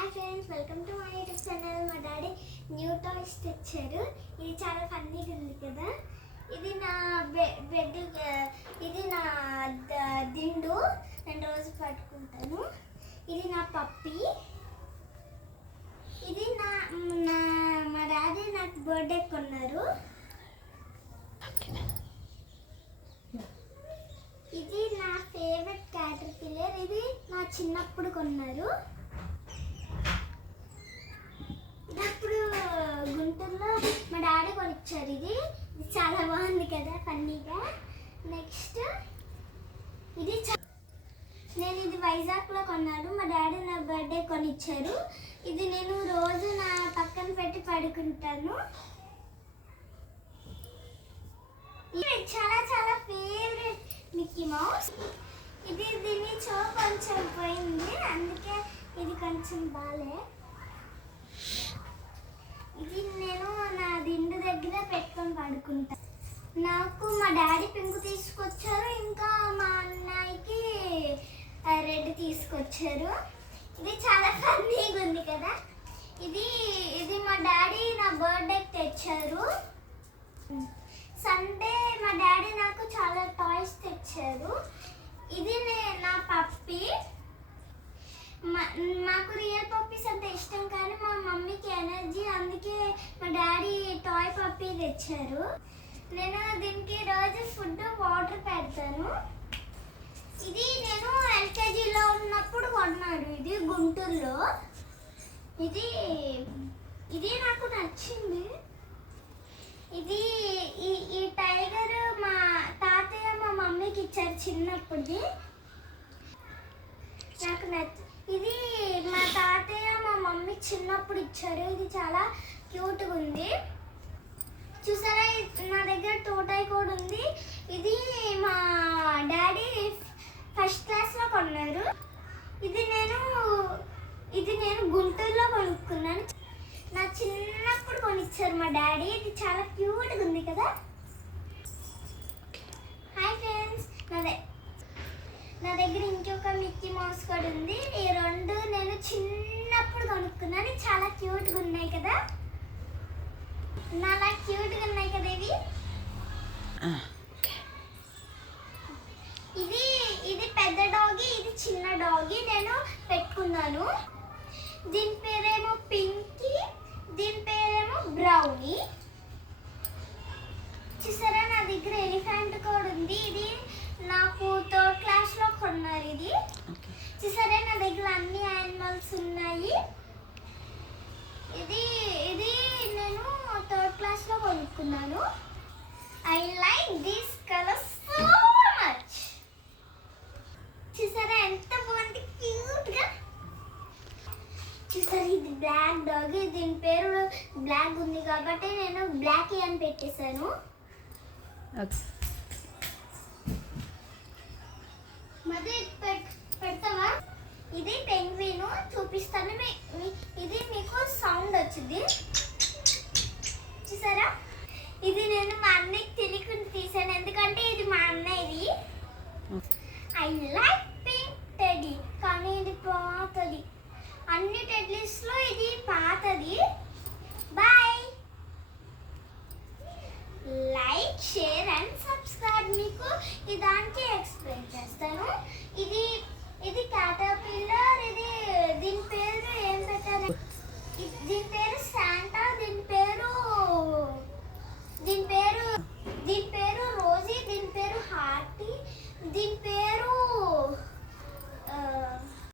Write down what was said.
Hi friends, welcome to my YouTube channel. మా daddy new toys తెచ్చారు. ఇది చాలా ఫన్నీగా ఉంది కదా. ఇది నా బెడ్, ఇది నా దిండు. నేను రోజు పట్టుకుంటాను. ఇది నా పప్పి. ఇది మా డాడీ నాకు బర్త్డే కొన్నారు. ఇది నా ఫేవరెట్ క్యాటర్పిల్లర్. ఇది నా చిన్నప్పుడు కొన్నారు. అప్పుడు గుంటూరులో మా డాడీ కొనిచ్చారు. ఇది చాలా బాగుంది కదా, ఫన్నీగా. నెక్స్ట్ ఇది నేను ఇది వైజాగ్లో కొన్నాను. మా డాడీ నా బర్త్డే కొనిచ్చారు. ఇది నేను రోజు నా పక్కన పెట్టి పడుకుంటాను. ఇది చాలా చాలా ఫేవరెట్ మిక్కీ మౌస్. ఇది దీని చో కొంచెం పోయింది, అందుకే ఇది కొంచెం బాలే. ఇది నేను నా దిండు దగ్గర పెట్టుకొని పడుకుంటా. నాకు మా డాడీ పింక్ తీసుకొచ్చారు, ఇంకా మా అన్నయ్యకి రెడ్ తీసుకొచ్చారు. ఇది చాలా ఫన్నీగా ఉంది కదా. ఇది మా డాడీ నా బర్త్డేకి తెచ్చారు. సండే మా డాడీ నాకు చాలా టాయ్స్ తెచ్చారు. ఇది నా పప్పి. మాకు రియల్ పప్పీస్ అంటే ఇష్టం, కానీ మా మమ్మీకి ఎనర్జీ, అందుకే మా డాడీ టాయ్ పప్పీ తెచ్చారు. నేను దీనికి రోజు ఫుడ్ వాటర్ పెడతాను. ఇది నేను ఎల్కేజీలో ఉన్నప్పుడు కొన్నాను. ఇది గుంటూరులో. ఇది నాకు నచ్చింది. ఈ టైగర్ మా తాతయ్య మా మమ్మీకి ఇచ్చారు చిన్నప్పుడుది. నాకు ఇది మా తాతయ్య మా మమ్మీ చిన్నప్పుడు ఇచ్చారు. ఇది చాలా క్యూట్గా ఉంది. చూసారా, నా దగ్గర టోటాయ్ కూడా ఉంది. ఇది మా డాడీ ఫస్ట్ క్లాస్లో కొన్నారు. ఇది నేను గుంటూరులో కొనుక్కున్నాను. నా చిన్నప్పుడు కొనిచ్చారు మా డాడీ. ఇది చాలా క్యూట్గా ఉంది కదా. హాయ్ ఫ్రెండ్స్, నా దగ్గర ఇంకొక మిక్కీ మౌస్ కూడా ఉంది. ఈ రెండు నేను చిన్నప్పుడు కొనుక్కున్నాను. చాలా క్యూట్గా ఉన్నాయి కదా. నాలా క్యూట్గా ఉన్నాయి కదా ఇవి. ఇది పెద్ద డాగి, ఇది చిన్న డాగి. నేను పెట్టుకున్నాను. దీని పేరేమో పింకీ, దీని పేరేమో బ్రౌనీ. చూసారా, నా దగ్గర ఎలిఫెంట్ కూడా ఉంది. ఇది నాకు థర్డ్ క్లాస్లో కొన్నారు. ఇది చూసారా, నా దగ్గర అన్ని యానిమల్స్ ఉన్నాయి. ఇది నేను థర్డ్ క్లాస్లో కొనుక్కున్నాను. I like this colour so much. చూసారా ఎంత బాగుంది, క్యూట్గా. చూసారా, ఇది బ్లాక్ డాగ్. దీని పేరు బ్లాక్ ఉంది కాబట్టి నేను బ్లాక్ అని పెట్టేశాను. మధ్య పెడతావా? ఇది పెంగ్విన్, చూపిస్తాను. ఇది మీకు సౌండ్ వచ్చింది. చూసారా, ఇది నేను మా అన్నయ్యకి తెలియకుండా తీసాను, ఎందుకంటే ఇది మా అన్నయ్యది. ఐ లైక్ పింక్ టెడ్డీ, కానీ ఇది పాతది. అన్ని టెడ్లీస్లో ఇది పాతది. Bye. Like, share and subscribe. మీకు దానికి ఎక్స్ప్లెయిన్ చేస్తాను. ఇది క్యాటర్పిల్లర్. దీని పేరు ఏం పెట్టారు? దీని పేరు శాంటా. దీని పేరు రోజీ. దీని పేరు హార్ట్.